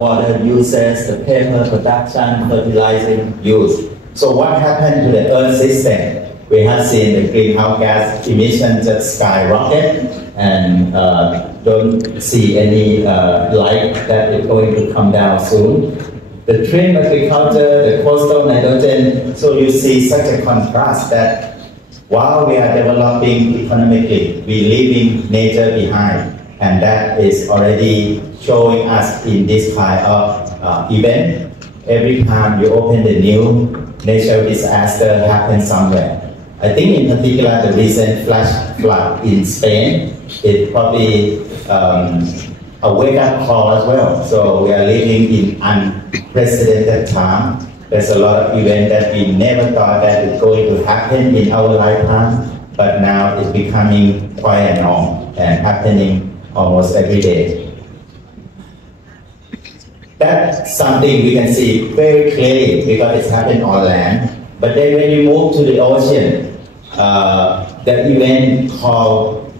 water uses, the paper production, fertilizing use. So what happened to the Earth system? We have seen the greenhouse gas emissions just skyrocket and don't see any light that is going to come down soon. The trim agriculture, the coastal nitrogen, so you see such a contrast that while we are developing economically, we leaving nature behind, and that is already showing us in this kind of event. Every time you open the news, natural disaster happens somewhere. I think in particular the recent flash flood in Spain is probably a wake-up call as well. So we are living in unprecedented time. There's a lot of events that we never thought that is going to happen in our lifetime, but now it's becoming quite a norm and happening almost every day. That's something we can see very clearly because it's happened on land. But then when you move to the ocean, the event called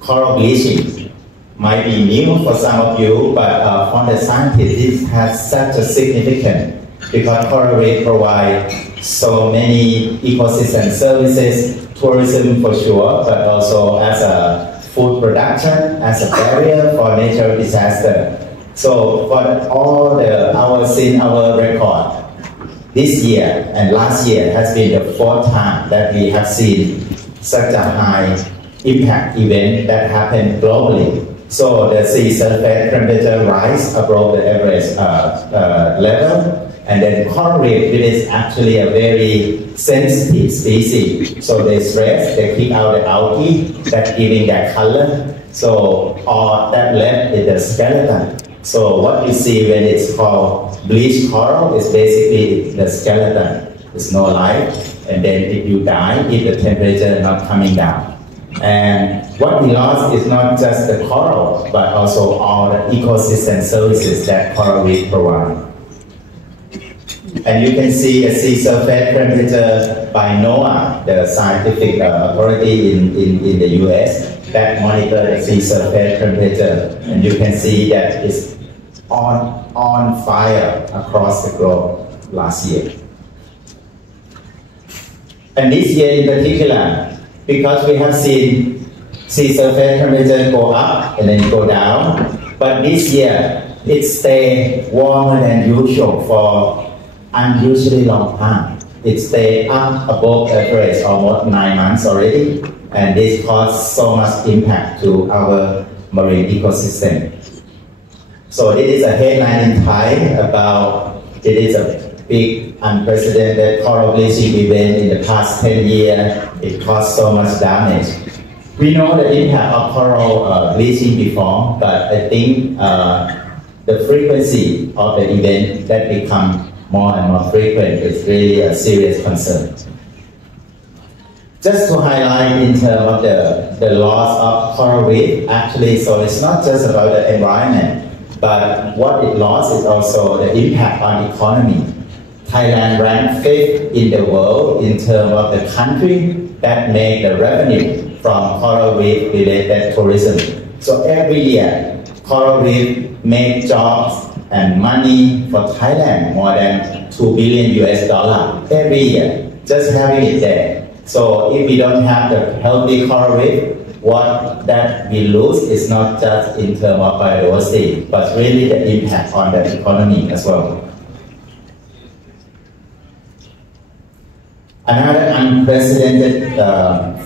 coral bleaching might be new for some of you, but for the scientists, this has such a significance because coral reef provide so many ecosystem services, tourism for sure, but also as a food production, as a barrier for natural disaster. So for all our record, this year and last year has been the fourth time that we have seen such a high impact event that happened globally. So the sea surface temperature rise above the average level, and then coral reef, it is actually a very sensitive species. So they stress, they kick out the algae that giving that color. So all that left is the skeleton. So what you see when it's called bleached coral is basically the skeleton. There's no life, and then if you die, if the temperature is not coming down. And what we lost is not just the coral, but also all the ecosystem services that coral reef provide. And you can see the sea surface temperature by NOAA, the scientific authority in the US, that monitor the sea surface temperature. And you can see that it's on fire across the globe last year. And this year in particular, because we have seen sea surface temperature go up and then go down, but this year it stayed warmer than usual for unusually long time. It stayed up above average almost 9 months already, and this caused so much impact to our marine ecosystem. So this is a headline in Thai about it is a big unprecedented coral bleaching event in the past 10 years. It caused so much damage. We know the impact of coral bleaching before, but I think the frequency of the event that become more and more frequent is really a serious concern. Just to highlight in terms of the loss of coral reef, actually, so it's not just about the environment, but what it lost is also the impact on economy. Thailand ranked 5th in the world in terms of the country that make the revenue from coral reef related tourism. So every year, coral reef make jobs and money for Thailand more than $2 billion every year, just having it there. So if we don't have the healthy coral reef, what that we lose is not just in terms of biodiversity, but really the impact on the economy as well. Another unprecedented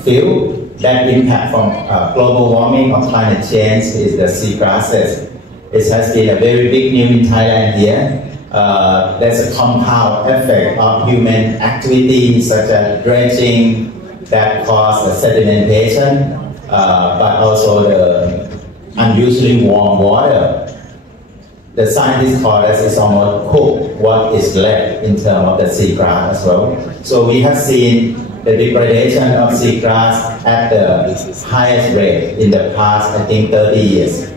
field that impact from global warming or climate change is the seagrasses. It has been a very big news in Thailand here. There's a compound effect of human activity such as dredging that cause sedimentation, but also the unusually warm water. The scientists call this is almost cooked what is left in terms of the seagrass as well. So we have seen the degradation of seagrass at the highest rate in the past, I think, 30 years.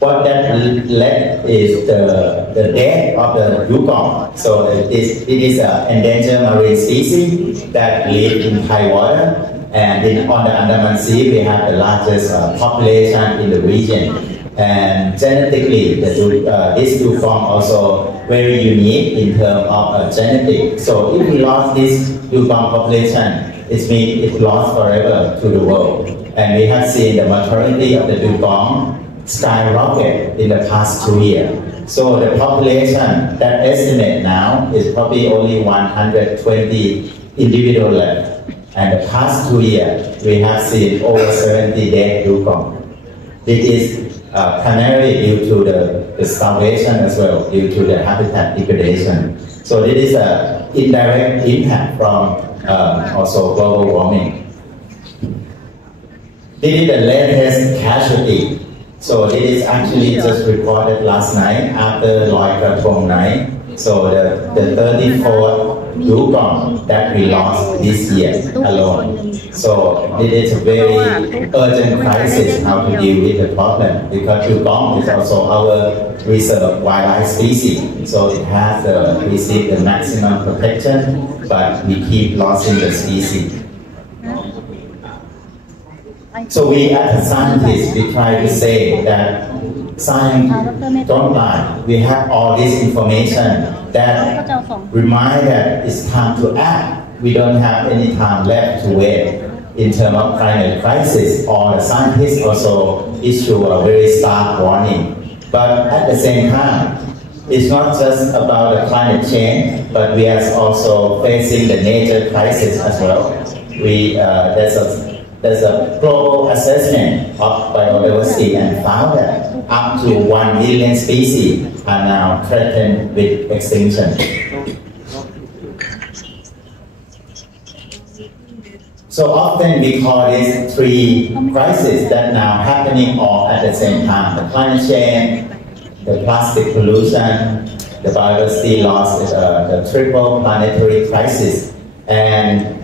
What that led is the death of the dugong. So it is an endangered marine species that live in high water, And on the Andaman Sea, we have the largest population in the region. And genetically, these two forms also very unique in terms of genetics. So if we lost this dugong population, it means it lost forever to the world. And we have seen the mortality of the dugong skyrocket in the past 2 years. So the population that estimate now is probably only 120 individual left. And the past 2 years, we have seen over 70 dead dugong. It is primarily due to the starvation as well, due to the habitat degradation. So this is an indirect impact from also global warming. This is the latest casualty. So this is actually just reported last night after Loi Krathong night. So the 34th dugong that we lost this year alone. So it is a very urgent crisis how to deal with the problem, because dugong is also our reserve wildlife species. So it has received the maximum protection, but we keep losing the species. So we as scientists, we try to say that science don't lie. We have all this information that remind that it's time to act. We don't have any time left to wait. In terms of climate crisis, all the scientists also issue a very stark warning. But at the same time, it's not just about the climate change, but we are also facing the nature crisis as well. There's a global assessment of biodiversity and found that up to 1 million species are now threatened with extinction. So often we call these three crises that now happening all at the same time: the climate change, the plastic pollution, the biodiversity loss, the triple planetary crisis. And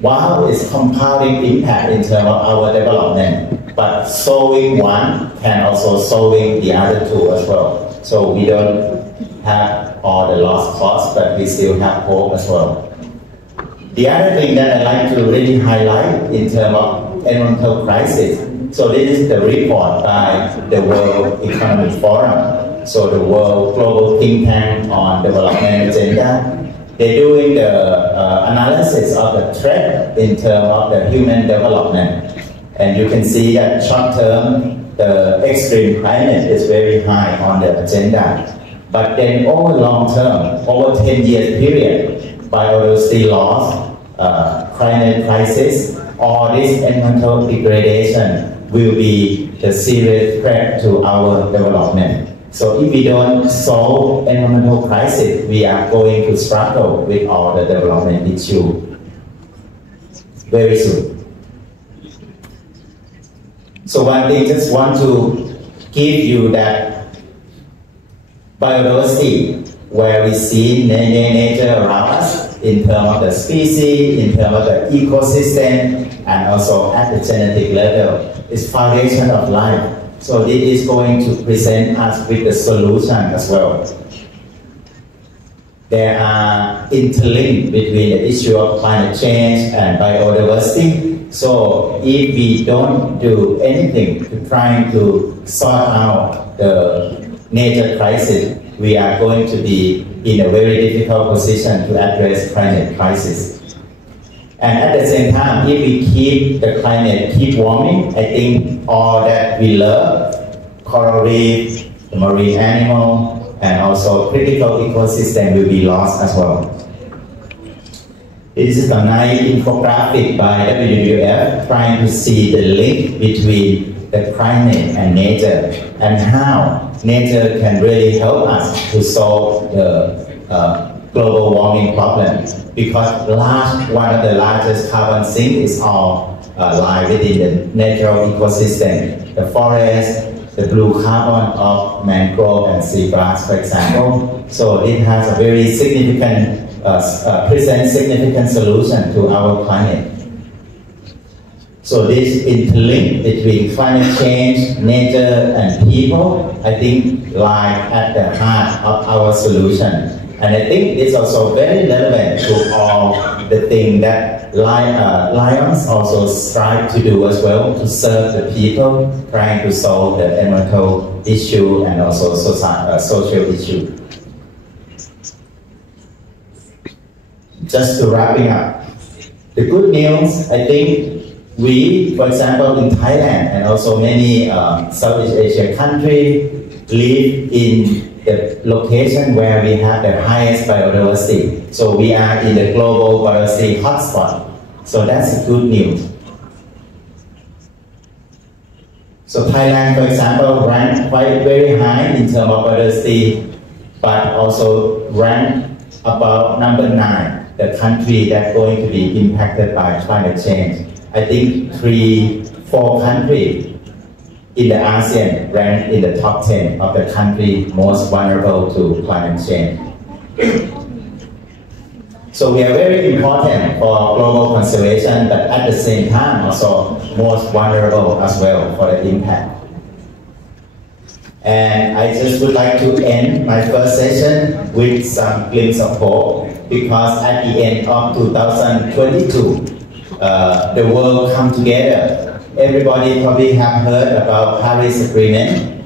while it's compounding impact in terms of our development, but solving one can also solving the other two as well. So we don't have all the lost cause, but we still have hope as well. The other thing that I'd like to really highlight in terms of environmental crisis, so this is the report by the World Economic Forum, so the World Global Think Tank on Development Agenda. They're doing the analysis of the threat in terms of the human development. And you can see that short term, the extreme climate is very high on the agenda. But then over long term, over 10 years period, biodiversity loss, climate crisis, all this environmental degradation will be the serious threat to our development. So if we don't solve environmental crisis, we are going to struggle with all the development issues very soon. So one thing, just want to give you that biodiversity, where we see nature around us in terms of the species, in terms of the ecosystem, and also at the genetic level, is foundation of life. So it is going to present us with the solution as well. There are interlinked between the issue of climate change and biodiversity. So if we don't do anything to try to sort out the nature crisis, we are going to be in a very difficult position to address climate crisis. And at the same time, if we keep the climate keep warming, I think all that we love, coral reef, the marine animal, and also critical ecosystem will be lost as well. This is a nice infographic by WWF trying to see the link between the climate and nature, and how nature can really help us to solve the global warming problem. Because one of the largest carbon sinks is all lie within the natural ecosystem. The forest, the blue carbon of mangrove and seagrass, for example. So it has a very significant, presents significant solution to our climate. So this interlink between climate change, nature, and people, I think, lie at the heart of our solution. And I think it's also very relevant to all the things that Lions also strive to do as well to serve the people, trying to solve the environmental issue and also social issue. Just to wrapping up, the good news, I think we, for example, in Thailand and also many Southeast Asia countries live in the location where we have the highest biodiversity. So we are in the global biodiversity hotspot. So that's good news. So Thailand, for example, ranked quite very high in terms of biodiversity, but also ranked about number 9, the country that's going to be impacted by climate change. I think 3-4 countries in the ASEAN ranked in the top 10 of the country most vulnerable to climate change. So we are very important for global conservation, but at the same time also most vulnerable as well for the impact. And I just would like to end my first session with some glimpse of hope, because at the end of 2022, the world come together. Everybody probably have heard about Paris Agreement.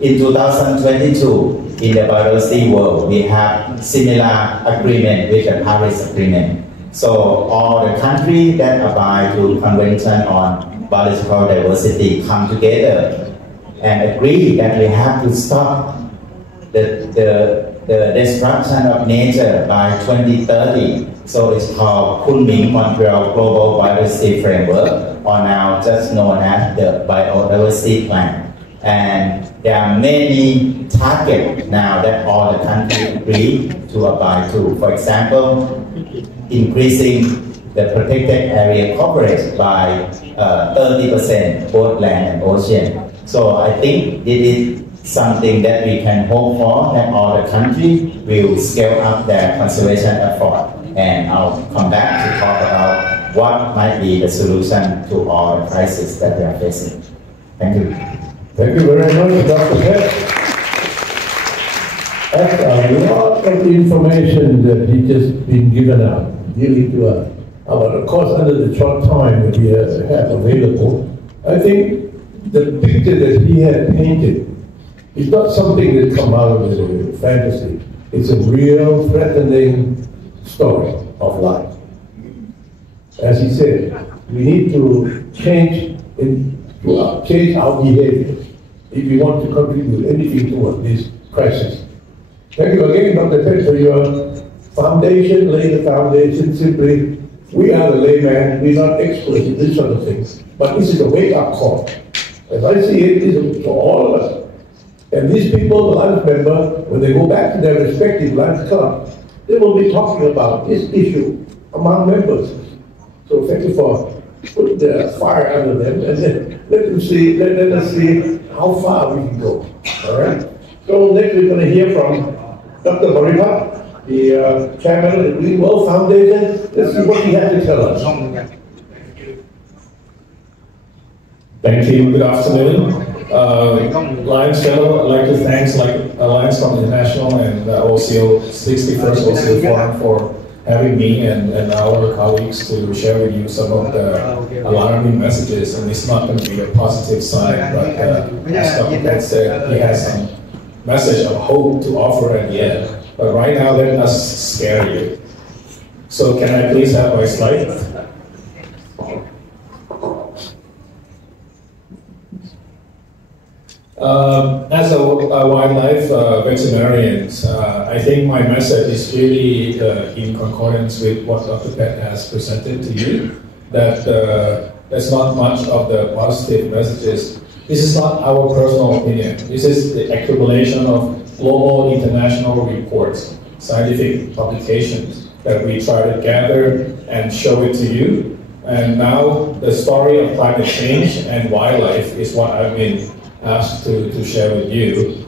In 2022, in the biodiversity world, we have similar agreement with the Paris Agreement. So all the countries that abide to Convention on Biological Diversity come together and agree that we have to stop the destruction of nature by 2030. So it's called Kunming-Montreal Global Biodiversity Framework, or now just known as the Biodiversity Plan. And there are many targets now that all the countries agree to abide to. For example, increasing the protected area coverage by 30%, both land and ocean. So I think it is something that we can hope for, that all the countries will scale up their conservation effort. And I'll come back to talk about what might be the solution to all the crises that we are facing. Thank you. Thank you very much, Dr. Pett. That's a lot of information that he just been given out, giving to us. But of course, under the short time that we have available, I think the picture that he had painted is not something that come out of the fantasy. It's a real threatening story of life. As he said, we need to change our behavior if we want to contribute anything toward this crisis. Thank you again, Dr. Pett, for your foundation, laying the foundation. Simply, we are the layman, we're not experts in this sort of things, but this is a wake-up call. As I see it, this is for all of us. And these people, the Lions member, when they go back to their respective Lions club, they will be talking about this issue among members. So thank you for putting the fire under them, and then let us see how far we can go. All right. So next we're going to hear from Dr. Baripat, the chairman of the Green World Foundation. Let's see what he has to tell us. Thank you. Good afternoon. Lions Fellow, I'd like to thank Alliance from International and OCO 61st OCO Forum for having me and our colleagues to share with you some of the alarming messages. And it's not going to be a positive sign, but as Dr. Pett said, he has some message of hope to offer at the end. But right now, let us scare you. So can I please have my slide? As a wildlife veterinarian, I think my message is really in concordance with what Dr. Pett has presented to you, that there's not much of the positive messages. This is not our personal opinion. This is the accumulation of global international reports, scientific publications that we try to gather and show it to you. And now the story of climate change and wildlife is what I've been asked to share with you.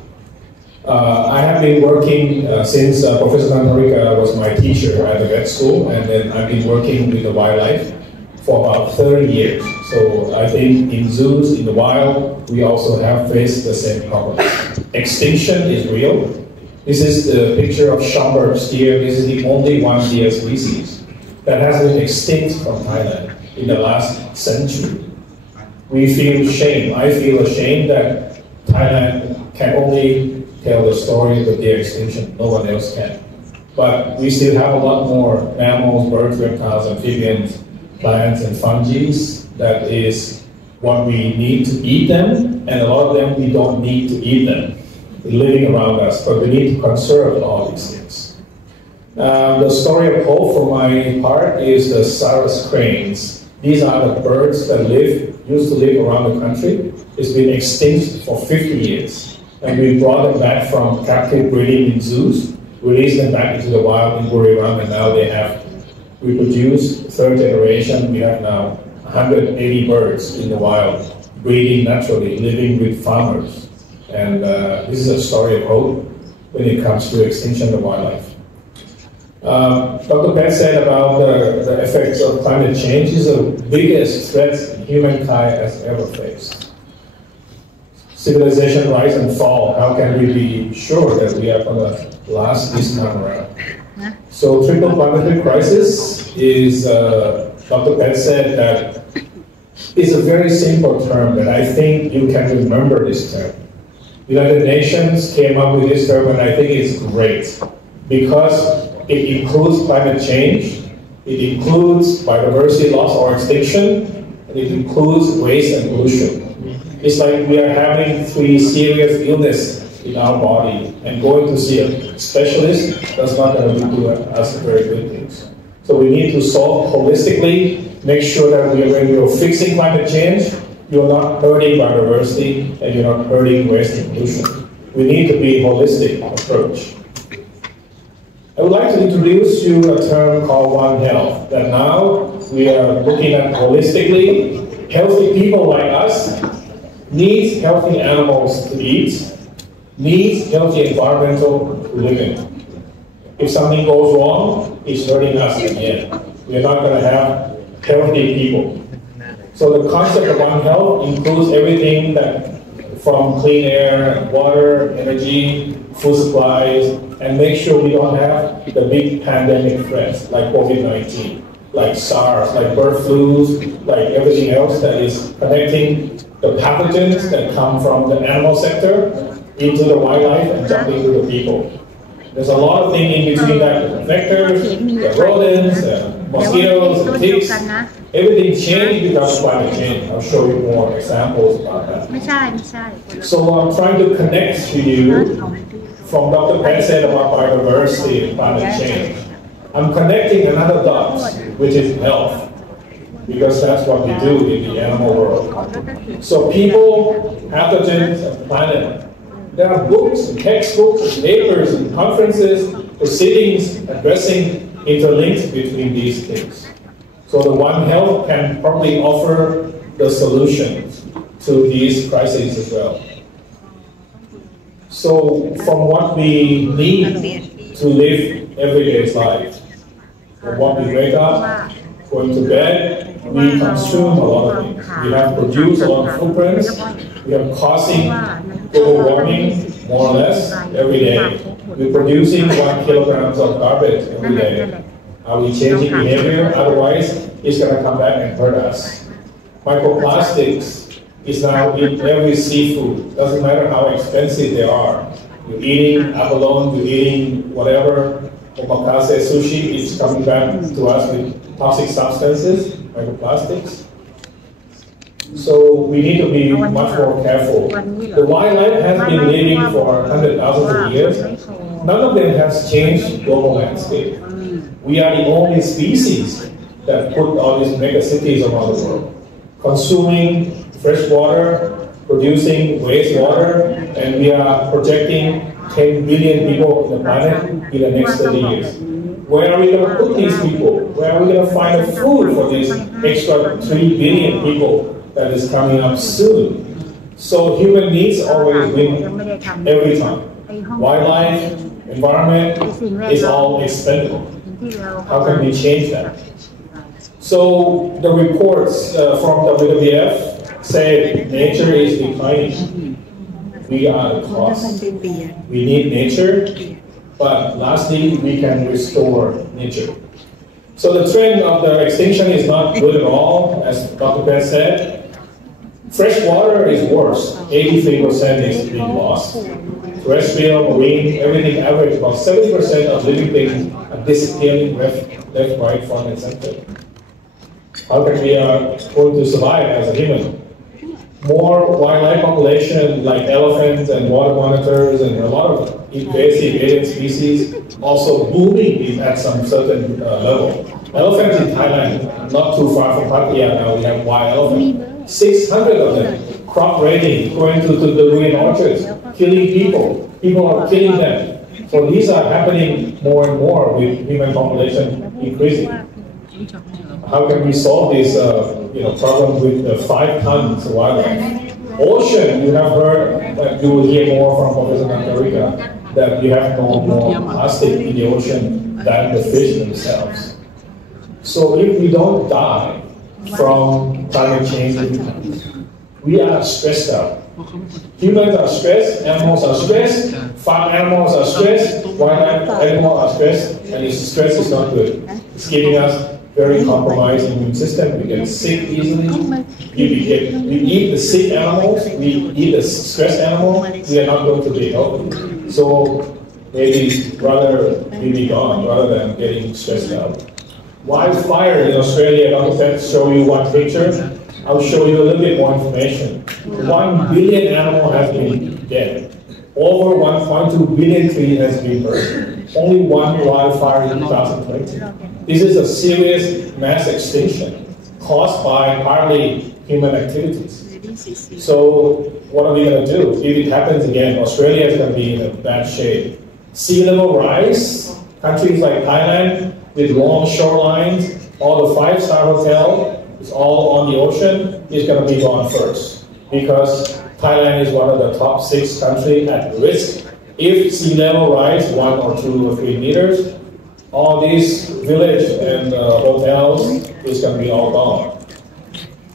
I have been working since Professor Nantarika was my teacher at the vet school, and then I've been working with the wildlife for about 30 years. So I think in zoos, in the wild, we also have faced the same problems. Extinction is real. This is the picture of Schomburgk's deer. This is the only one deer species that has been extinct from Thailand in the last century. We feel shame. I feel ashamed that Thailand can only tell the story of their extinction. No one else can. But we still have a lot more mammals, birds, reptiles, amphibians, plants, and fungi. That is what we need to eat them, and a lot of them we don't need to eat them. They're living around us, but we need to conserve all these things. The story of hope for my part is the Sarus cranes. These are the birds that used to live around the country. It's been extinct for 50 years. And we brought them back from captive breeding in zoos, released them back into the wild in Buriram, and now they have reproduced, third generation. We have now 180 birds in the wild, breeding naturally, living with farmers. And this is a story of hope when it comes to extinction of wildlife. Dr. Pett said about the effects of climate change is the biggest threat humankind has ever faced. Civilization rise and fall, how can we be sure that we are going to last this time around? So triple planetary crisis is, Dr. Pett said that is a very simple term that I think you can remember this term. United Nations came up with this term and I think it's great because it includes climate change, it includes biodiversity loss or extinction, and it includes waste and pollution. It's like we are having 3 serious illnesses in our body, and going to see a specialist that's not going to do us very good things. So we need to solve holistically, make sure that when you're fixing climate change, you're not hurting biodiversity and you're not hurting waste and pollution. We need to be a holistic approach. I would like to introduce you a term called One Health, that now we are looking at holistically. Healthy people like us need healthy animals to eat, need healthy environmental to live in. If something goes wrong, it's hurting us in the end. We're not going to have healthy people. So the concept of One Health includes everything that from clean air, water, energy, food supplies, and make sure we don't have the big pandemic threats like COVID-19, like SARS, like bird flus, like everything else that is connecting the pathogens that come from the animal sector into the wildlife and jumping to the people. There's a lot of things in between that, the vectors, the rodents, the mosquitoes, the ticks. Everything changed because of climate change. I'll show you more examples about that. So I'm trying to connect to you from Dr. Pett said about biodiversity and climate change. I'm connecting another dot, which is health, because that's what we do in the animal world. So people, pathogens, and planet. There are books, and textbooks, and papers, and conferences, proceedings addressing interlinks between these things. So the One Health can probably offer the solutions to these crises as well. So from what we need to live everyday life, from what we wake up, going to bed, we consume a lot of things. We have produced a lot of footprints. We are causing global warming more or less every day. We're producing 1 kilogram of garbage every day. Are we changing behavior? Otherwise, it's going to come back and hurt us. Microplastics is now in every seafood. Doesn't matter how expensive they are. You're eating abalone, you're eating whatever, omakase sushi, it's coming back to us with toxic substances, microplastics. So we need to be much more careful. The wildlife has been living for hundreds of thousands of years. None of them has changed global landscape. We are the only species that put all these mega cities around the world, consuming fresh water, producing wastewater, and we are projecting 10 billion people on the planet in the next 30 years. Where are we going to put these people? Where are we going to find the food for these extra 3 billion people that is coming up soon? So human needs always win every time. Wildlife, environment is all expendable. How can we change that? So the reports from WWF say nature is declining. We are the cause. We need nature, but lastly, we can restore nature. So the trend of the extinction is not good at all, as Dr. Pett said. Fresh water is worse. 83% is being lost. Terrestrial, marine, everything average, about 70% of living things are disappearing left, right, front, and center. How can we going to survive as a human? More wildlife population like elephants and water monitors and a lot of invasive alien species also booming at some certain level. Elephants in Thailand, not too far from Pattaya now, we have wild elephants. 600 of them, crop raiding, going to the ruin orchards, killing people. People are killing them. So these are happening more and more with human population increasing. How can we solve this problem with 5 tons of wildlife? Ocean, you have heard, that you will hear more from Professor Nagarika, that you have no more plastic in the ocean than the fish themselves. So if we don't die from climate change impacts, we are stressed out. Humans are stressed, animals are stressed, farm animals are stressed, wildlife animals are stressed, and this stress is not good. It's giving us very compromised immune system. We get sick easily. We eat the sick animals, we eat the stressed animal, we are not going to be healthy. So maybe rather we be gone rather than getting stressed out. Wildfire in Australia, Dr. Pett show you one picture. I'll show you a little bit more information. 1 billion animal has been dead. Over 1.2 billion trees has been burned. Only one wildfire in 2020. This is a serious mass extinction caused by partly human activities. So what are we going to do? If it happens again, Australia is going to be in a bad shape. Sea level rise, countries like Thailand with long shorelines, all the 5-star hotel, it's all on the ocean, is going to be gone first. Because Thailand is one of the top 6 countries at risk. If sea level rise 1 or 2 or 3 meters, all these villages and hotels is going to be all gone.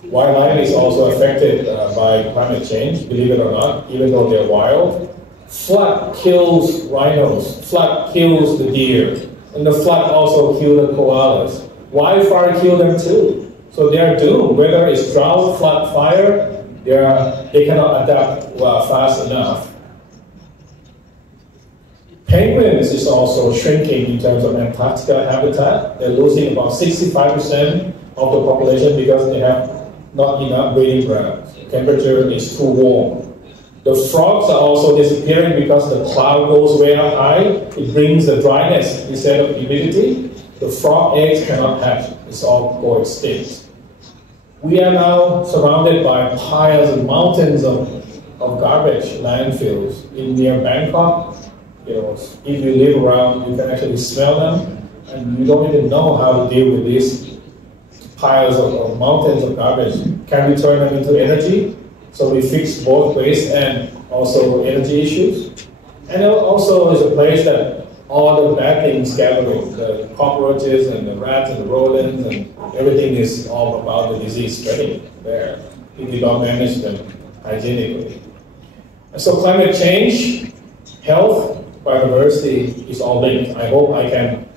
Wildlife is also affected by climate change, believe it or not, even though they're wild. Flood kills rhinos, flood kills the deer, and the flood also kills the koalas. Wildfire kills them too. So they are doomed, whether it's drought, flood, fire, they cannot adapt fast enough. Penguins is also shrinking in terms of Antarctica habitat. They're losing about 65% of the population because they have not enough breeding grounds. The temperature is too warm. The frogs are also disappearing because the cloud goes way up high. It brings the dryness instead of humidity. The frog eggs cannot hatch. It's all go extinct. We are now surrounded by piles and mountains of garbage landfills in near Bangkok. If you live around, you can actually smell them, and you don't even know how to deal with these piles of mountains of garbage. Can we turn them into energy? So we fix both waste and also energy issues. And it also is a place that all the bad things gathering, the cockroaches and the rats and the rodents and everything is all about the disease spreading there if we don't manage them hygienically. And so climate change, health, biodiversity is all linked. I hope I can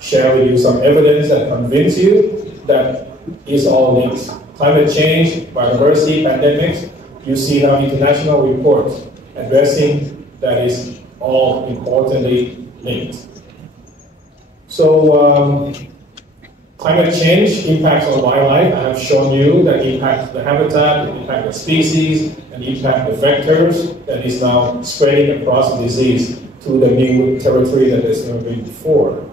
share with you some evidence that convince you that it's all linked. Climate change, biodiversity, pandemics, you see now international reports addressing that is all importantly linked. So climate change impacts on wildlife. I have shown you that impacts the habitat, impact the species, and impact the vectors that is now spreading across the disease to the new territory that has never been before.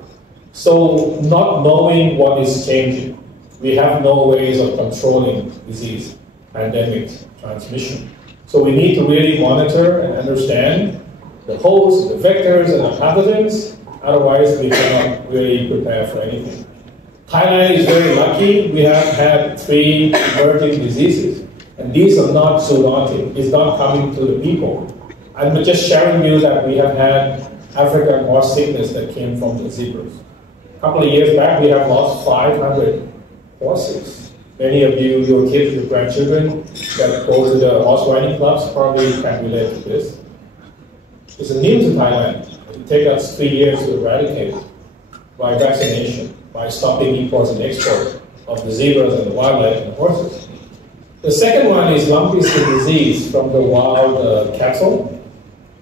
So not knowing what is changing, we have no ways of controlling disease, pandemic transmission. So we need to really monitor and understand the hosts, the vectors, and the pathogens. Otherwise, we cannot really prepare for anything. Thailand is very lucky. We have had 3 emerging diseases. And these are not zoonotic. It's not coming to the people. I'm just sharing with you that we have had African horse sickness that came from the zebras. A couple of years back, we have lost 500 horses. Many of you, your kids, your grandchildren that go to the horse riding clubs probably can relate to this. It's new to Thailand. It takes us 3 years to eradicate by vaccination. by stopping imports and export of the zebras and the wildlife and the horses. The second one is lumpy skin disease from the wild cattle.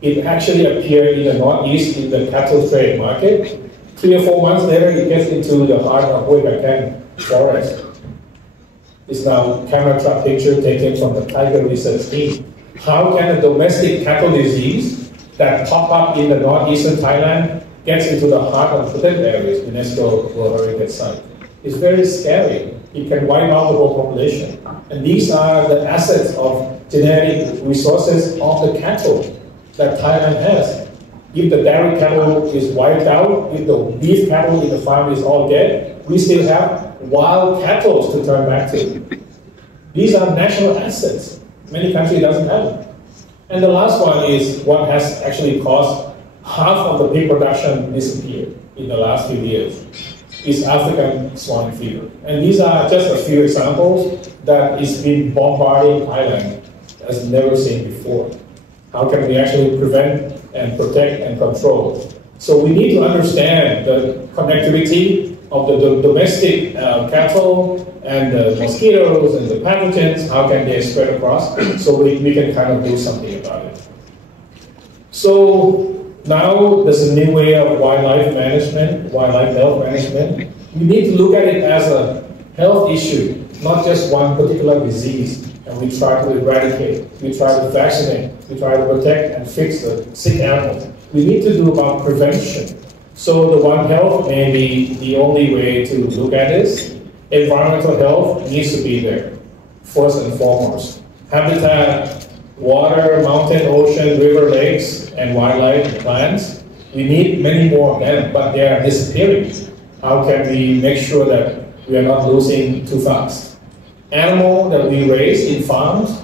It actually appeared in the northeast in the cattle trade market. 3 or 4 months later, it gets into the heart of Huaybacan forest. It's now camera trap picture taken from the Tiger Research Team. How can a domestic cattle disease that pop up in the northeastern Thailand gets into the heart of protected areas, UNESCO World Heritage Site? It's very scary. It can wipe out the whole population. And these are the assets of genetic resources of the cattle that Thailand has. If the dairy cattle is wiped out, if the beef cattle in the farm is all dead, we still have wild cattle to turn back to. These are national assets. Many countries doesn't have them. And the last one is what has actually caused half of the pig production disappear in the last few years. Is African swine fever. And these are just a few examples that is been bombarding Thailand as never seen before. How can we actually prevent and protect and control? So we need to understand the connectivity of the domestic cattle and the mosquitoes and the pathogens, how can they spread across, so we can kind of do something about it. So now there's a new way of wildlife management, wildlife health management. We need to look at it as a health issue, not just one particular disease. And we try to eradicate, we try to vaccinate, we try to protect and fix the sick animals. We need to do about prevention. So the One Health may be the only way to look at this. Environmental health needs to be there, first and foremost. Habitat, water, mountain, ocean, river, lakes, and wildlife, plants. We need many more of them, but they are disappearing. How can we make sure that we are not losing too fast? Animal that we raise in farms,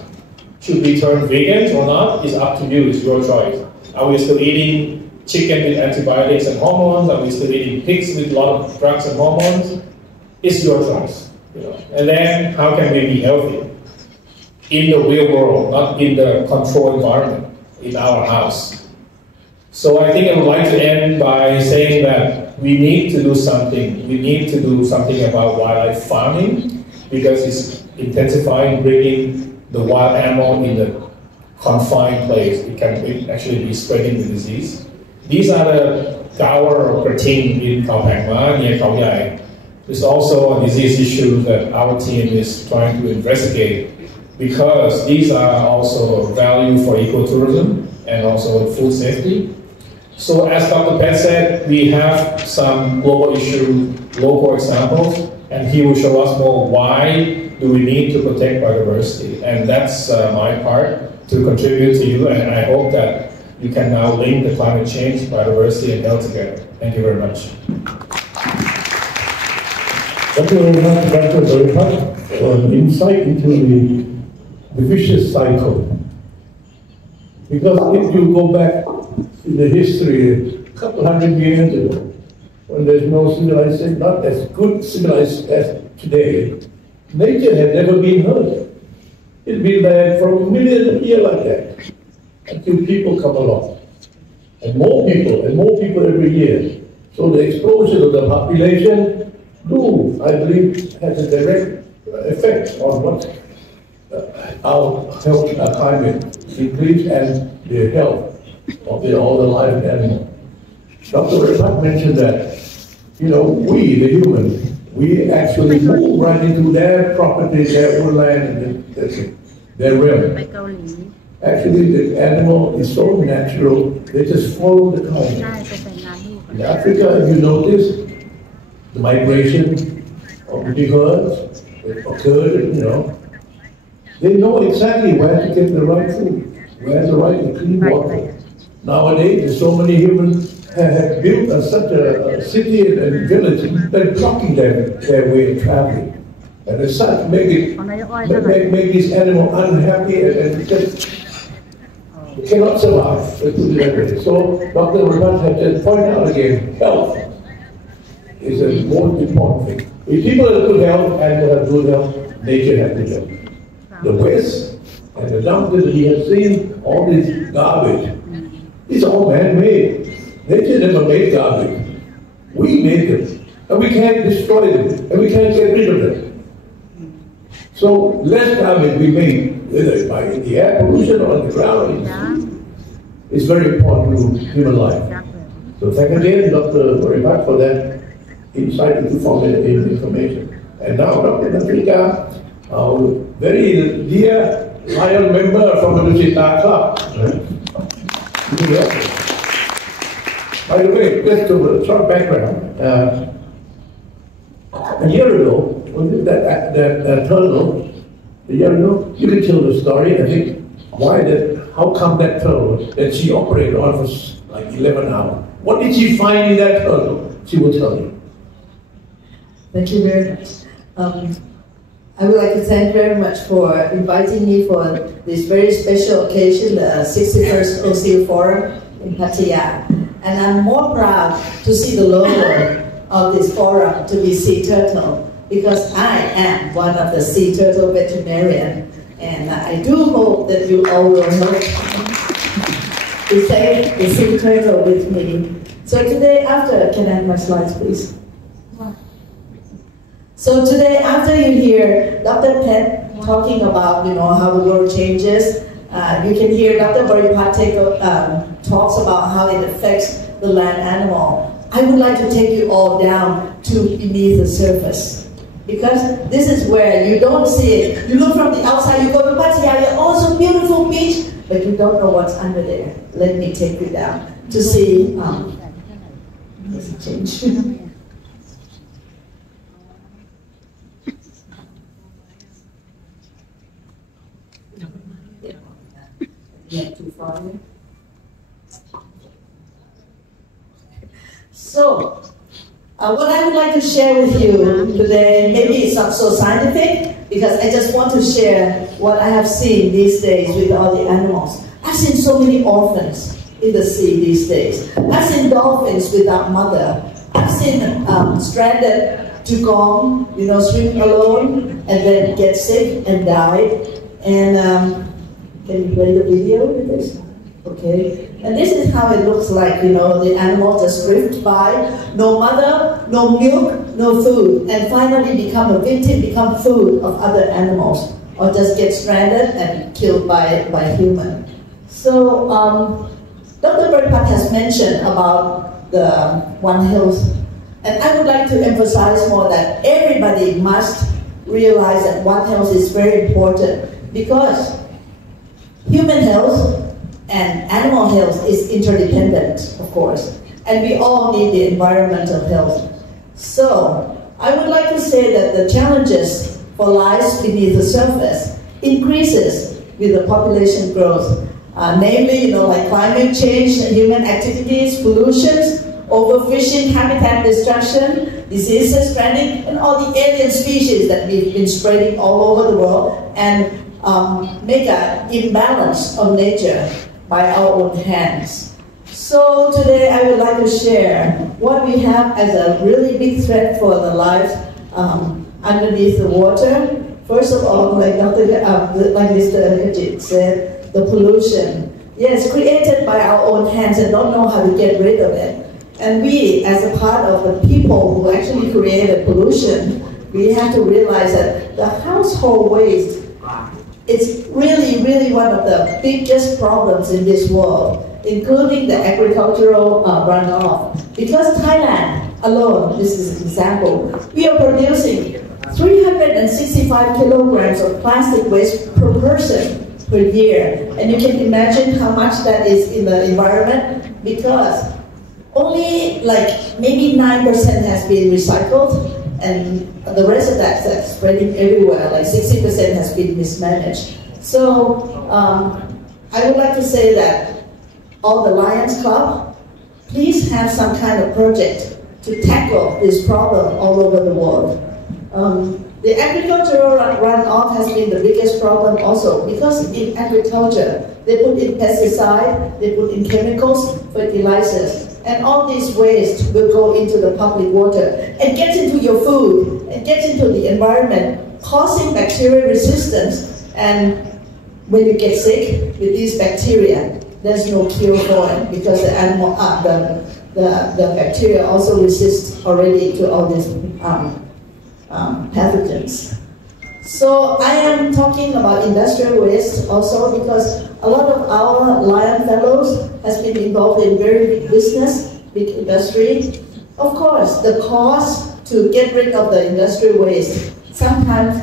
should we turn vegan or not, is up to you, it's your choice. Are we still eating chicken with antibiotics and hormones? Are we still eating pigs with a lot of drugs and hormones? It's your choice. And then how can we be healthy? In the real world, not in the controlled environment, in our house. So I think I would like to end by saying that we need to do something. We need to do something about wildlife farming, because it's intensifying, bringing the wild animal in the confined place. It can actually be spreading the disease. These are the Gower or Krating in Khao Phang Ma near Khao Yai. There's also a disease issue that our team is trying to investigate, because these are also value for ecotourism and also food safety. So as Dr. Pet said, we have some global issue, local examples, and he will show us more why do we need to protect biodiversity. And that's my part to contribute to you, and I hope that you can now link the climate change, biodiversity, and health together. Thank you very much. Thank you very much, Dr. Doripat, for an insight into the vicious cycle. Because if you go back in the history, a couple hundred years ago, when there's no civilization, not as good civilized as today, nature had never been hurt. It's been there for a million years like that, until people come along. And more people every year. So the explosion of the population I believe, has a direct effect on what our health, climate increase and the health of all the live animals. Dr. Repat mentioned that, we, the human, we actually move right into their property, their own land, and their realm. Actually, the animal is so natural, they just follow the climate. In Africa, if you notice, the migration of the herds occurred, they know exactly where to get the right food, where the right clean water. Nowadays, there's so many humans have built such a city and village, they're blocking their way of traveling. And as such, make these animals unhappy and just cannot survive. So Dr. Repat had just pointed out again, health is the most important thing. If people have good health, animals have good health, nature has good health. The waste and the dump that he has seen, all this garbage, it's all man-made. Nature never made garbage. We made it. and we can't destroy them, and we can't get rid of them. So less damage we make, whether by the air pollution or on the ground, is very important to human life. So thank again, Dr. Boripat, for that insight into formulating information. And now Dr. Natrika, our very dear Lion member from the Lucita Club. By the way, just a short background. A year ago, that turtle, a year ago, you can tell the story, I think, how come that turtle that she operated on for like 11 hours? What did she find in that turtle? She will tell you. Thank you very much. I would like to thank very much for inviting me for this very special occasion, the 61st OCU Forum in Pattaya. And I'm more proud to see the logo of this forum to be sea turtle, because I am one of the sea turtle veterinarian, and I do hope that you all will help to save the sea turtle with me. So today, can I have my slides, please? So today, after you hear Dr. Pet talking about how the world changes, you can hear Dr. Boripat talks about how it affects the land animal. I would like to take you all down to beneath the surface, because this is where you don't see it. You look from the outside, you go to Pattaya, oh, it's a beautiful beach, but you don't know what's under there. Let me take you down to see. Does it change? Too far. So, what I would like to share with you today, maybe it's not so scientific, because I just want to share what I have seen these days with all the animals. I've seen so many orphans in the sea these days. I've seen dolphins without mother. I've seen stranded dugong, swimming alone, and then get sick and died. And can you play the video with this? Okay. And this is how it looks like, the animal just drift by, no mother, no milk, no food, and finally become a victim, become food of other animals, or just get stranded and killed by human. So, Dr. Boripat has mentioned about the One Health, and I would like to emphasize more that everybody must realize that One Health is very important, because human health and animal health is interdependent, of course, and we all need the environmental health. So, I would like to say that the challenges for life beneath the surface increases with the population growth, namely, like climate change, human activities, pollutions, overfishing, habitat destruction, diseases spreading, and all the alien species that we've been spreading all over the world, and make an imbalance of nature by our own hands. So today I would like to share what we have as a really big threat for the life underneath the water. First of all, like Mr. Kajit said, the pollution. Yes, created by our own hands and don't know how to get rid of it. And we, as a part of the people who actually created pollution, we have to realize that the household waste is really, really one of the biggest problems in this world, including the agricultural runoff. Because Thailand alone, this is an example, we are producing 365 kilograms of plastic waste per person per year. And you can imagine how much that is in the environment, because only maybe 9% has been recycled, and the rest of that is spreading everywhere, 60% has been mismanaged. So I would like to say that all the Lions Club, please have some kind of project to tackle this problem all over the world. The agricultural runoff has been the biggest problem also, because in agriculture, they put in pesticide, they put in chemicals, fertilizers, and all these waste will go into the public water and gets into your food and gets into the environment, causing bacterial resistance. And when you get sick with these bacteria, there's no cure for it because the animal, the bacteria also resist already to all these pathogens. So I am talking about industrial waste also because a lot of our Lion Fellows has been involved in very big business, big industry. Of course, the cost to get rid of the industrial waste sometimes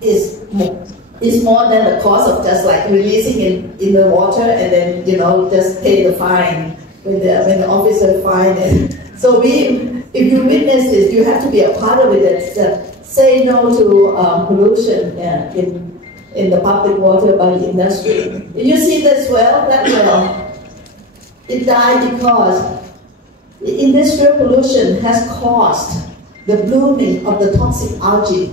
is more than the cost of just like releasing it in the water and then just pay the fine when the officer fine it. So if you witness this, you have to be a part of it. Say no to pollution in the public water by the industry. You see this well, that well, it died because the industrial pollution has caused the blooming of the toxic algae,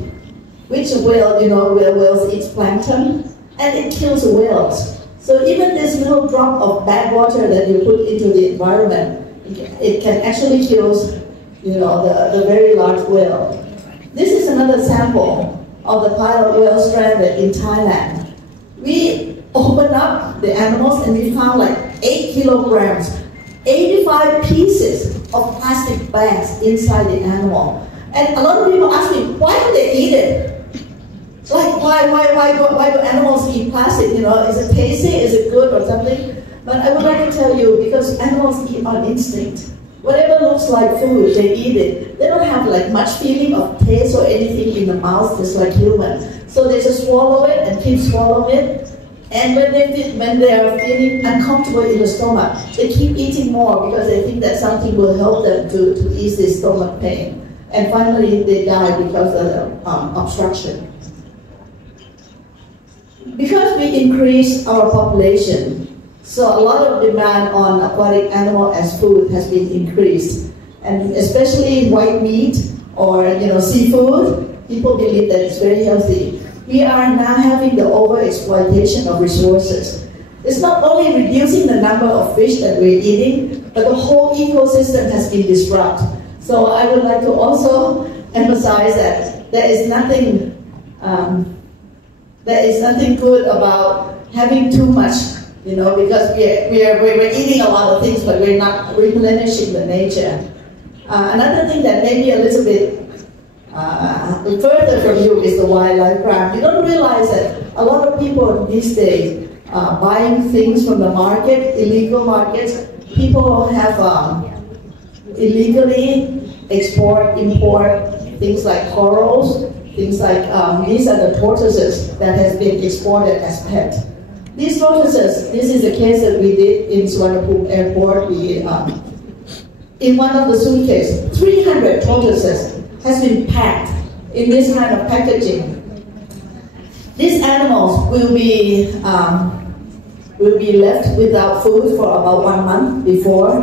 which whales eat plankton, and it kills whales. So even this little drop of bad water that you put into the environment, it can actually kill, the very large whale. This is another sample of the pilot whale stranded in Thailand. We opened up the animals and we found like 8 kilograms, 85 pieces of plastic bags inside the animal. And a lot of people ask me, why do they eat it? Like, why do animals eat plastic? Is it tasty? Is it good or something? But I would like to tell you, because animals eat on instinct. Whatever looks like food, they eat it. They don't have like much feeling of taste or anything in the mouth, just like humans. So they just swallow it and keep swallowing it. And when they are feeling uncomfortable in the stomach, they keep eating more because they think that something will help them to ease their stomach pain. And finally, they die because of the obstruction. Because we increase our population, so a lot of demand on aquatic animal as food has been increased, and especially white meat or seafood. People believe that it's very healthy. We are now having the overexploitation of resources. It's not only reducing the number of fish that we're eating, but the whole ecosystem has been disrupted. So I would like to also emphasize that there is nothing good about having too much. Because we're eating a lot of things, but we're not replenishing the nature. Another thing that may be a little bit further from you is the wildlife crime. You don't realize that a lot of people these days buying things from the market, illegal markets. People have illegally import things like corals, things like these are the tortoises that has been exported as pets. These tortoises, this is a case that we did in Suvarnabhumi Airport. In one of the suitcases, 300 tortoises has been packed in this kind of packaging. These animals will be left without food for about 1 month before,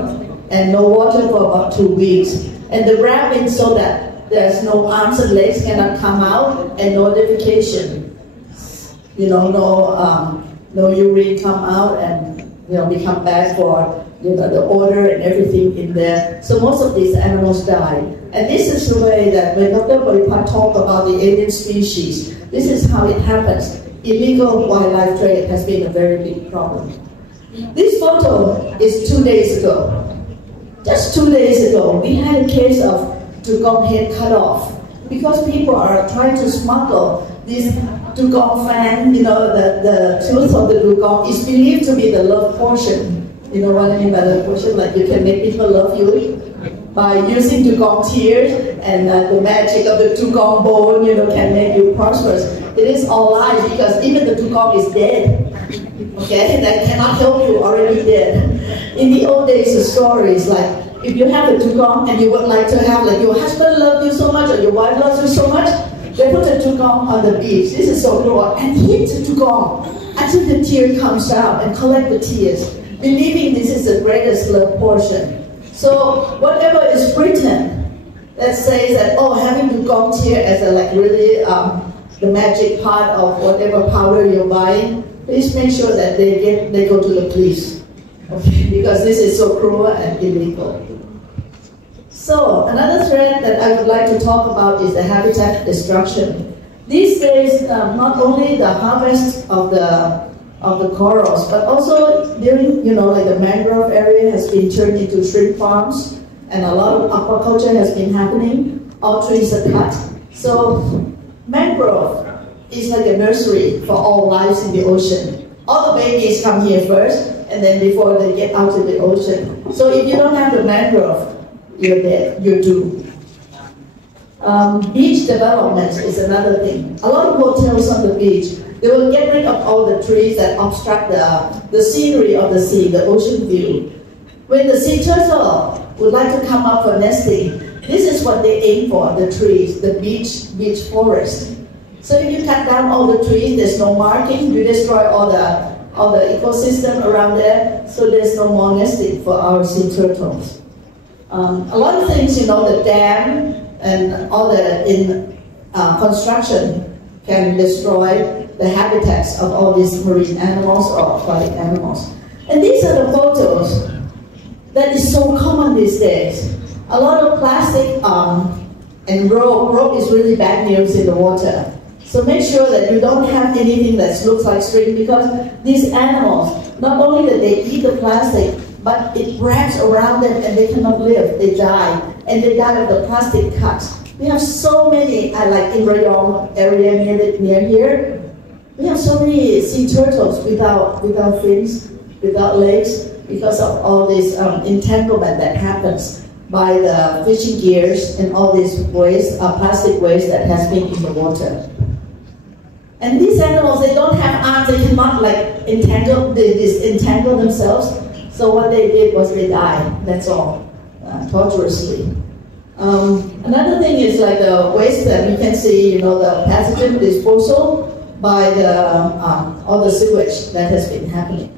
and no water for about 2 weeks. And the wrapping so that there's no arms and legs cannot come out, and no defecation. No urine come out and become bad for the odor and everything in there. So most of these animals die. And this is the way that when Dr. Boripat talked about the alien species, this is how it happens. Illegal wildlife trade has been a very big problem. This photo is 2 days ago. Just 2 days ago, we had a case of dugong head cut off because people are trying to smuggle this dugong fan. The tooth of the dugong is believed to be the love portion. You know what I mean by the portion? Like you can make people love you by using dugong tears, and the magic of the dugong bone, can make you prosperous. It is all lies because even the dugong is dead. Okay, that cannot help you, already dead. In the old days, the story is like, if you have a dugong and you would like to have, like your husband loves you so much or your wife loves you so much, they put a dugong on the beach. This is so cool. And hit the dugong until the tear comes out and collect the tears, believing this is the greatest love portion. So whatever is written that says that, having dugong tear as really the magic part of whatever powder you're buying, please make sure that they go to the police. Okay, because this is so cruel and illegal. So another threat that I would like to talk about is the habitat destruction. These days, not only the harvest of the of the corals, but also during, like the mangrove area has been turned into shrimp farms, and a lot of aquaculture has been happening. All trees are cut. So mangrove is like a nursery for all lives in the ocean. All the babies come here first, and then before they get out to the ocean. So if you don't have the mangrove, you're dead, you're doomed. Beach development is another thing. A lot of hotels on the beach, they will get rid of all the trees that obstruct the scenery of the sea, the ocean view. When the sea turtle would like to come up for nesting, this is what they aim for, the trees, the beach forest. So if you cut down all the trees, there's no marking, you destroy all the ecosystem around there, so there's no more nesting for our sea turtles. A lot of things, the dam and all the construction can destroy the habitats of all these marine animals or aquatic animals. And these are the photos that is so common these days. A lot of plastic and rope is really bad news in the water. So make sure that you don't have anything that looks like string, because these animals, not only that they eat the plastic, but it wraps around them and they cannot live, they die. And they die of the plastic cuts. We have so many, like in Rayong area near here, we have so many sea turtles without fins, without legs, because of all this entanglement that happens by the fishing gears and all these waste, plastic waste that has been in the water. And these animals, they don't have arms, they cannot disentangle themselves. So what they did was they died, that's all, tortuously. Another thing is like the waste that we can see, the pathogen disposal by all the sewage that has been happening.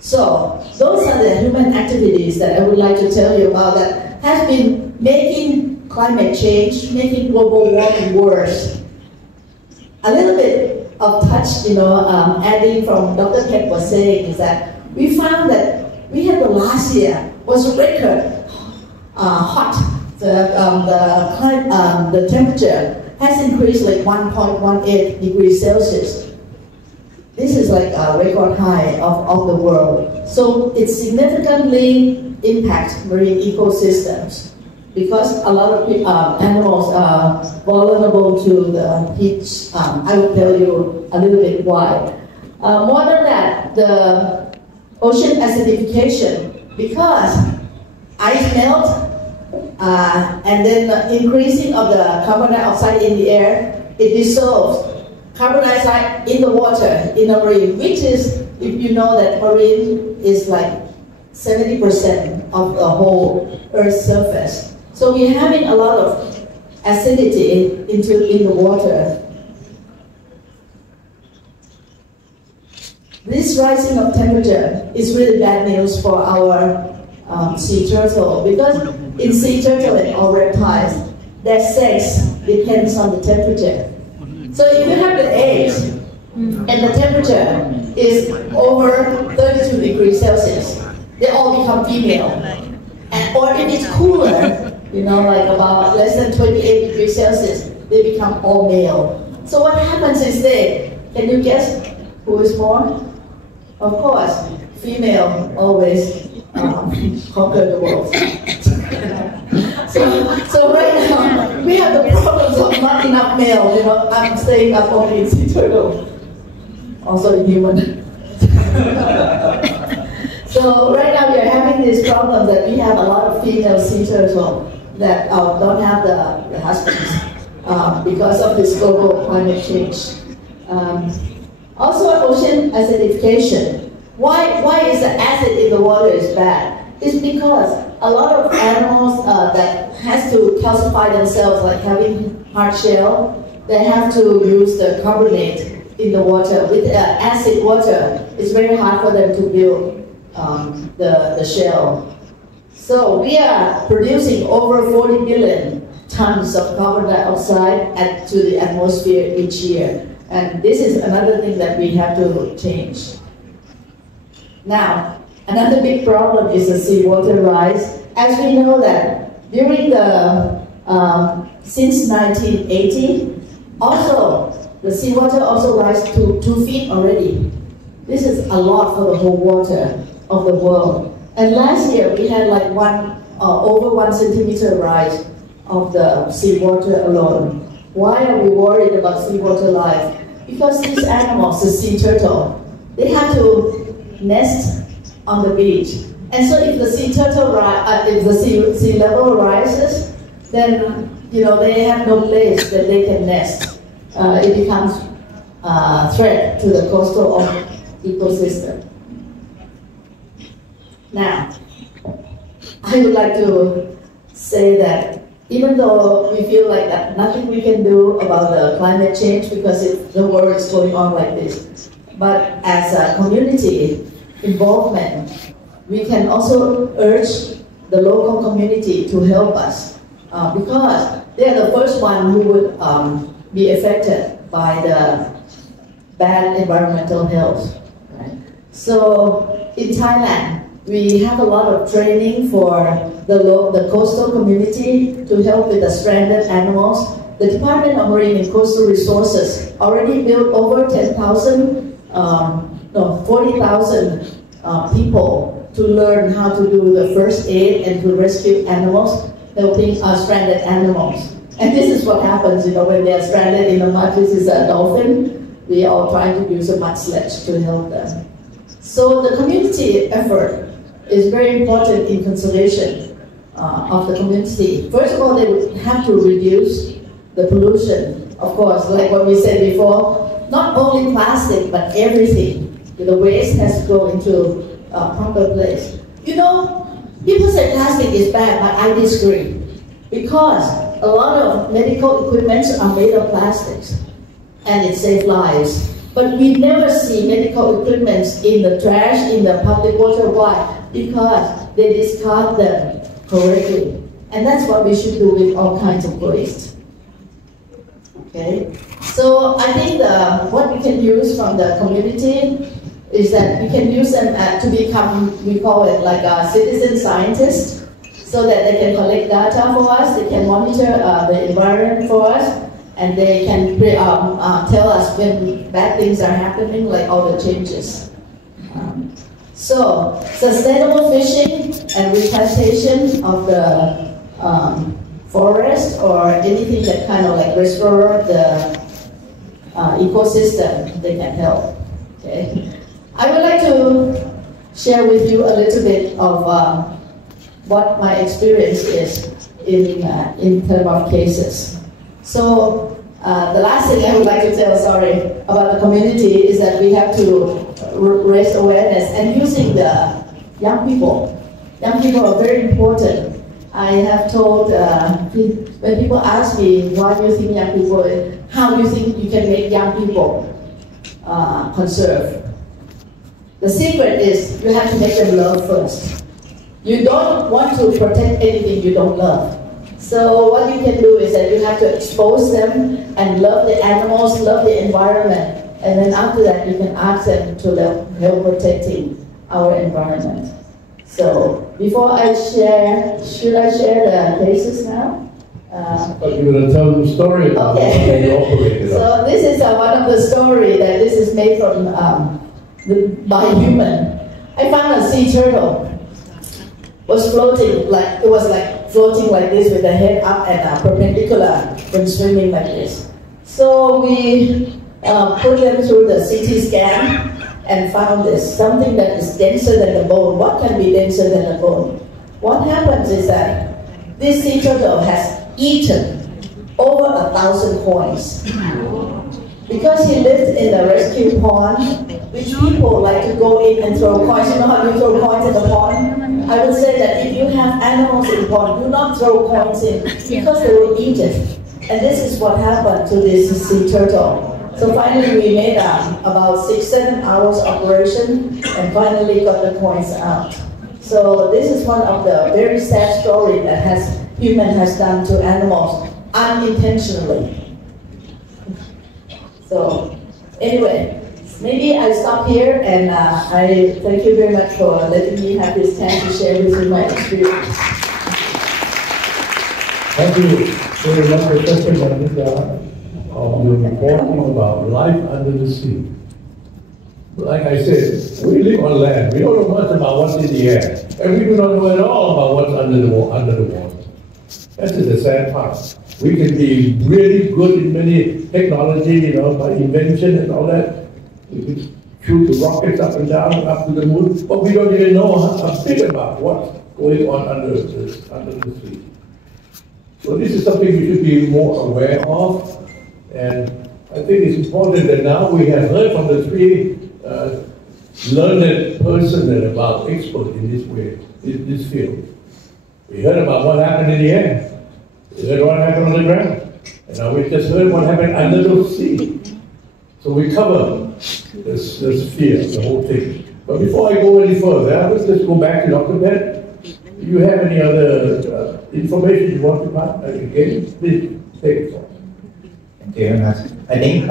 So those are the human activities that I would like to tell you about that has been making climate change, making global warming worse. A little bit of touch, adding from Dr. Peck was saying is that we found that we had the last year was a record hot. The temperature has increased like 1.18 degrees Celsius. This is like a record high of the world. So it significantly impacts marine ecosystems because a lot of animals are vulnerable to the heat. I will tell you a little bit why. More than that, the ocean acidification, because ice melt and then the increasing of the carbon dioxide in the air, it dissolves carbon dioxide in the water, in the marine, which is, if you know that marine is like 70% of the whole Earth's surface. So we're having a lot of acidity in the water. This rising of temperature is really bad news for our sea turtle, because in sea turtle and all reptiles, their sex depends on the temperature. So if you have the eggs and the temperature is over 32 degrees Celsius, they all become female. And, or if it's cooler, like about less than 28 degrees Celsius, they become all male. So what happens is can you guess who is born? Of course, female always conquer the world. So right now, we have the problems of not enough male. I'm saying I'm only in sea turtle, also in human. So right now we are having this problem that we have a lot of female sea turtle that don't have the husbands because of this global climate change. Also ocean acidification. Why is the acid in the water is bad? It's because a lot of animals that has to calcify themselves, like having hard shell, they have to use the carbonate in the water. With acid water, it's very hard for them to build the shell. So we are producing over 40 billion tons of carbon dioxide to the atmosphere each year. And this is another thing that we have to change. Now, another big problem is the seawater rise. As we know that during since 1980, also the seawater also rise to 2 feet already. This is a lot for the whole water of the world. And last year we had like over 1 centimeter rise of the seawater alone. Why are we worried about seawater life? Because these animals, the sea turtle, they have to nest on the beach. And so if the sea turtle, if the sea level rises, then they have no place that they can nest. It becomes a threat to the coastal ecosystem. Now, I would like to say that even though we feel like that nothing we can do about the climate change because the world is going on like this, but as a community involvement, we can also urge the local community to help us because they are the first one who would be affected by the bad environmental health. Right? So in Thailand, we have a lot of training for the coastal community to help with the stranded animals. The Department of Marine and Coastal Resources already built over 40,000 people to learn how to do the first aid and to rescue animals, helping stranded animals. And this is what happens, when they are stranded in the mud. This is a dolphin. We are all trying to use a mud sledge to help them. So the community effort is very important in conservation of the community. First of all, they would have to reduce the pollution. Of course, like what we said before, not only plastic, but everything. The waste has to go into a proper place. People say plastic is bad, but I disagree. Because a lot of medical equipment are made of plastics, and it saves lives. But we never see medical equipment in the trash, in the public water. Why? Because they discard them correctly. And that's what we should do with all kinds of waste. Okay? So I think what we can use from the community is that we can use them to become, we call it like a citizen scientist, so that they can collect data for us, they can monitor the environment for us, and they can tell us when bad things are happening, like all the changes. So, sustainable fishing and replantation of the forest or anything that kind of like restore the ecosystem, they can help. Okay. I would like to share with you a little bit of what my experience is in terms of cases. So the last thing I would like to tell, about the community is that we have to raise awareness and using the young people. Young people are very important. I have told, when people ask me why do you think young people, how do you think you can make young people conserve? The secret is you have to make them love first. You don't want to protect anything you don't love. So what you can do is that you have to expose them and love the animals, love the environment. And then after that, you can ask them to help protecting our environment. So before I share, should I share the cases now? But you're going to tell them the story about how you operated. So this is one of the story that this is made from by human. I found a sea turtle was floating floating like this with the head up and perpendicular when swimming like this. So we put them through the CT scan and found this, something that is denser than the bone. What can be denser than the bone? What happens is that this sea turtle has eaten over 1,000 coins. Because he lived in the rescue pond, which people like to go in and throw coins. You know how you throw coins in the pond? I would say that if you have animals in the pond, do not throw coins in because they will eat it. And this is what happened to this sea turtle. So finally we made about 6-7 hours operation and finally got the coins out. So this is one of the very sad stories that human has done to animals unintentionally. So anyway, maybe I stop here and I thank you very much for letting me have this chance to share with you my experience. Thank you very much, Professor Mandita. You're reporting about life under the sea. Like I said, we live on land. We don't know much about what's in the air. And we do not know at all about what's under the water. That's just the sad part. We can be really good in many technology, by invention and all that. We can shoot the rockets up and down, up to the moon, but we don't even know a bit about what's going on under the sea. So this is something we should be more aware of. And I think it's important that now we have heard from the three learned person and about expert in this field. We heard about what happened in the air. We heard what happened on the ground. And now we just heard what happened under the sea. So we cover this sphere, the whole thing. But before I go any further, let's just go back to Dr. Pat. Do you have any other information you want to pass? Again, please take it on. Thank you very much. I think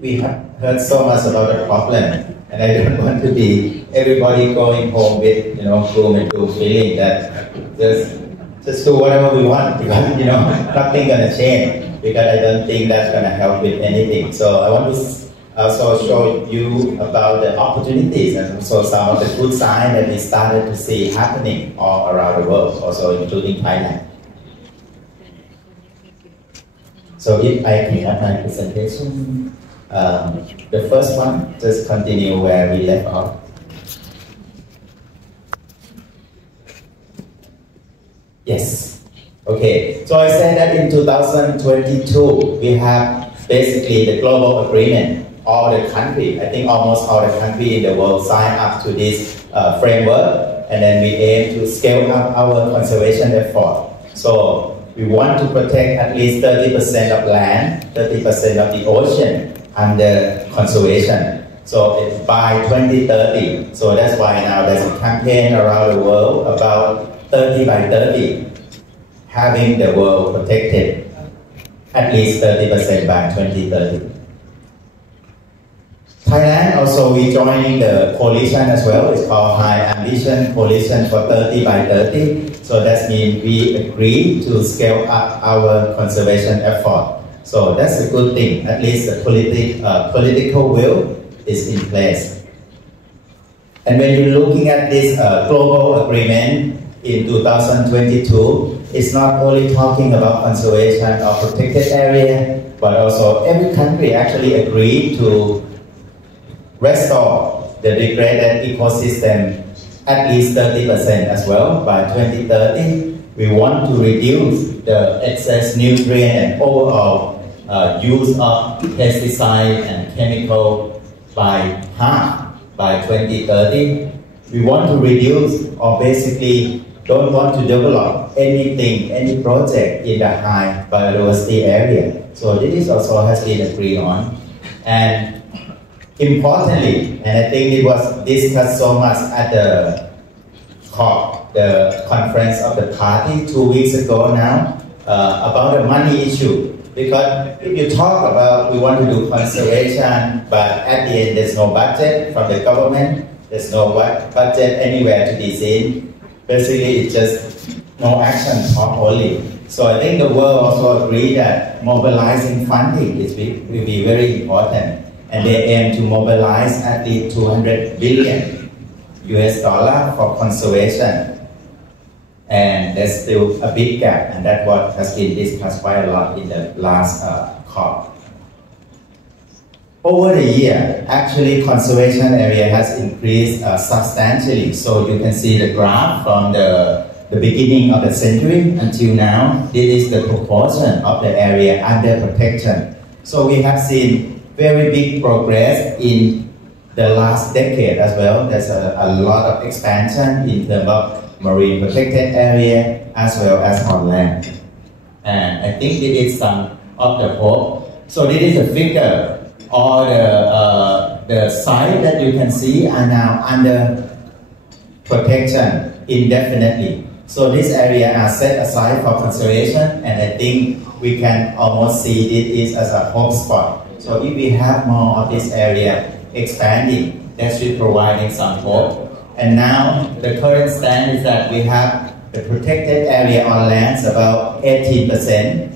we have heard so much about the problem, and I don't want to be everybody going home with gloom and doom feeling that just do whatever we want because nothing gonna change, because I don't think that's gonna help with anything. So I want to also show you about the opportunities and also some of the good signs that we started to see happening all around the world, also including Thailand. So if I can have my presentation, the first one, just continue where we left off. Yes. Okay. So I said that in 2022, we have basically the global agreement. All the country, I think almost all the country in the world signed up to this framework, and then we aim to scale up our conservation effort. So we want to protect at least 30% of land, 30% of the ocean under conservation. So it's by 2030. So that's why now there's a campaign around the world about 30 by 30, having the world protected at least 30% by 2030. Thailand also we joining the coalition as well. It's called High Ambition Coalition for 30 by 30. So that means we agree to scale up our conservation effort. So that's a good thing. At least the political will is in place. And when you're looking at this global agreement in 2022, it's not only talking about conservation of protected area, but also every country actually agreed to restore the degraded ecosystem at least 30% as well by 2030. We want to reduce the excess nutrient and overall use of pesticide and chemical by half by 2030. We want to reduce or basically don't want to develop anything, any project in the high biodiversity area. So this also has been agreed on. And importantly, and I think it was discussed so much at the COP, the conference of the party 2 weeks ago now, about the money issue. Because if you talk about we want to do conservation, but at the end there's no budget from the government, there's no budget anywhere to be seen. Basically, it's just no action, talk only. So I think the world also agreed that mobilizing funding will be very important. And they aim to mobilize at least $200 billion for conservation. And there's still a big gap, and that's what has been discussed quite a lot in the last COP. Over the year, actually conservation area has increased substantially. So you can see the graph from the beginning of the century until now. This is the proportion of the area under protection. So we have seen very big progress in the last decade as well. There's a lot of expansion in terms of marine protected area as well as on land. And I think it is some of the hope. So this is a figure. All the sites that you can see are now under protection indefinitely. So this area are set aside for conservation, and I think we can almost see it as a hope spot. So if we have more of this area expanding, that should provide some hope. And now the current stand is that we have the protected area on lands about 18%,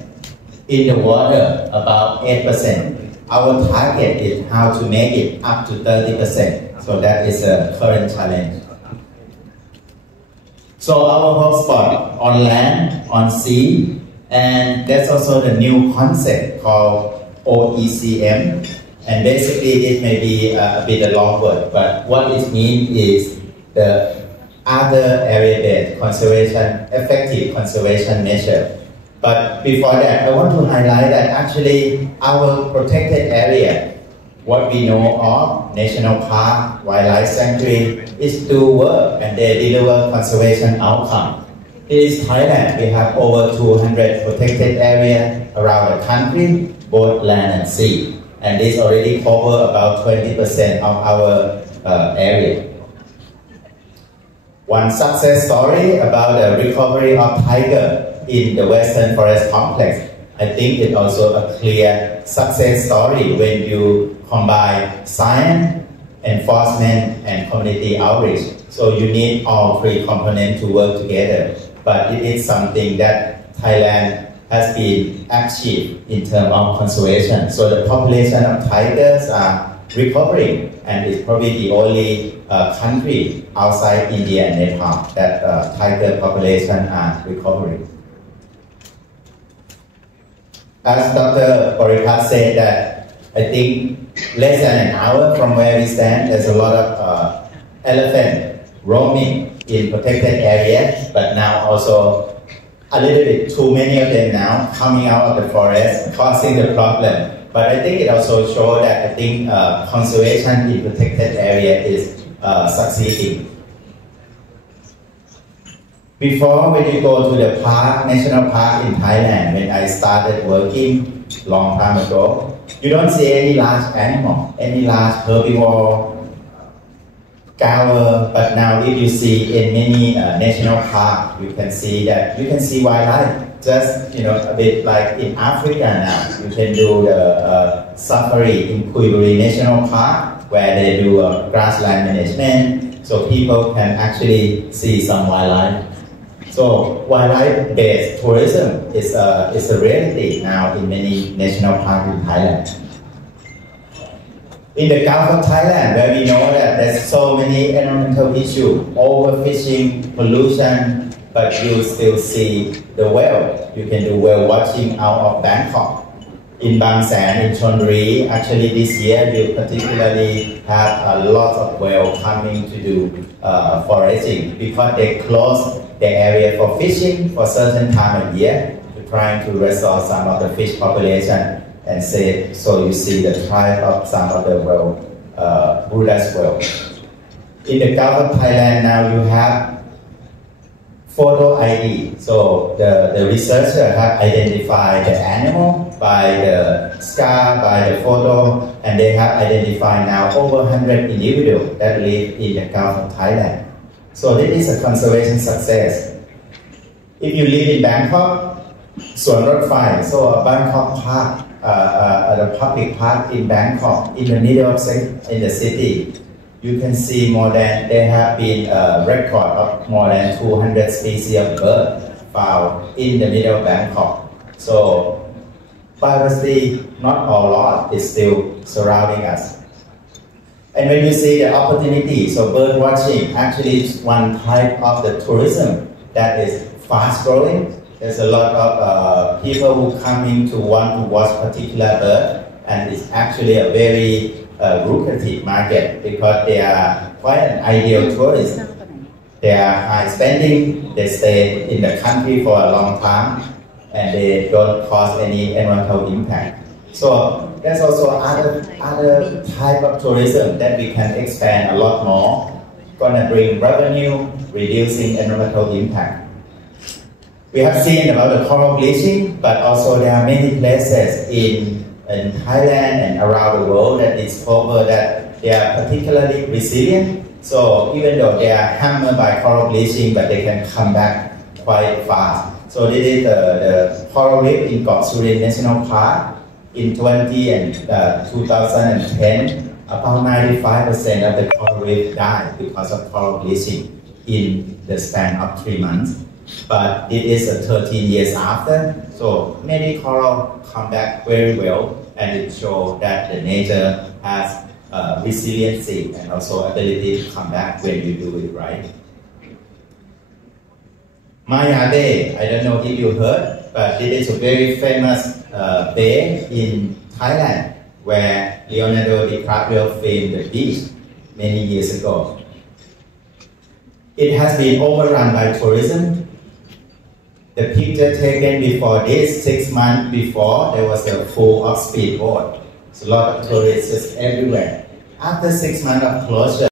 in the water about 8%. Our target is how to make it up to 30%. So that is a current challenge. So our hotspot on land, on sea, and that's also the new concept called OECM. And basically it may be a bit a long word, but what it means is the other area-based conservation, effective conservation measure. But before that, I want to highlight that actually our protected area, what we know of national park, wildlife sanctuary, is do work and they deliver conservation outcome. In Thailand, we have over 200 protected areas around the country, both land and sea. And this already cover about 20% of our area. One success story about the recovery of tiger in the Western Forest Complex. I think it's also a clear success story when you combine science, enforcement, and community outreach. So you need all three components to work together. But it is something that Thailand has been achieved in terms of conservation. So the population of tigers are recovering, and it's probably the only country outside India and Nepal that tiger population are recovering. As Dr. Boripat said that I think less than an hour from where we stand, there's a lot of elephant roaming in protected areas, but now also a little bit too many of them now coming out of the forest, causing the problem. But I think it also shows that I think conservation in protected area is succeeding. Before when you go to the park, national park in Thailand, when I started working long time ago, you don't see any large animal, any large herbivore, gaur. But now if you see in many national park, you can see wildlife. Just a bit like in Africa now, you can do the safari in Kuiburi National Park where they do grassland management, so people can actually see some wildlife. So wildlife-based tourism is a reality now in many national parks in Thailand. In the Gulf of Thailand, where we know that there's so many environmental issues, overfishing, pollution, but you still see the whale. You can do whale watching out of Bangkok. In Bang San, in Chonburi, actually this year you particularly have a lot of whale coming to do foraging because they close the area for fishing for certain time of year to trying to restore some of the fish population and say, so you see the tribe of some of the whale, Buddha's whale. In the Gulf of Thailand now you have photo ID. So the researcher have identified the animal by the scar, by the photo, and they have identified now over 100 individuals that live in the Gulf of Thailand. So this is a conservation success. If you live in Bangkok, Suan Rot Phai, so a Bangkok park, the public park in Bangkok, in the middle of in the city, you can see more than there have been a record of more than 200 species of birds found in the middle of Bangkok. So biodiversity, not all lot, is still surrounding us. And when you see the opportunity, so bird watching actually is one type of the tourism that is fast growing. There's a lot of people who coming to want to watch particular bird, and it's actually a very lucrative market because they are quite an ideal tourist. They are high spending, they stay in the country for a long time, and they don't cause any environmental impact. So there's also other type of tourism that we can expand a lot more, gonna bring revenue, reducing environmental impact. We have seen about the coral bleaching, but also there are many places in Thailand and around the world that discover that they are particularly resilient. So even though they are hammered by coral bleaching, but they can come back quite fast. So this is the coral reef in Got Surin National Park. In 2010, about 95% of the coral reef died because of coral bleaching in the span of 3 months. But it is 13 years after, so many coral come back very well and it shows that the nature has resiliency and also ability to come back when you do it right. Maya Bay, I don't know if you heard, but it is a very famous bay in Thailand where Leonardo DiCaprio filmed the beach many years ago. It has been overrun by tourism. The picture taken before this, 6 months before, there was a full of speedboat. So a lot of tourists just everywhere. After 6 months of closure,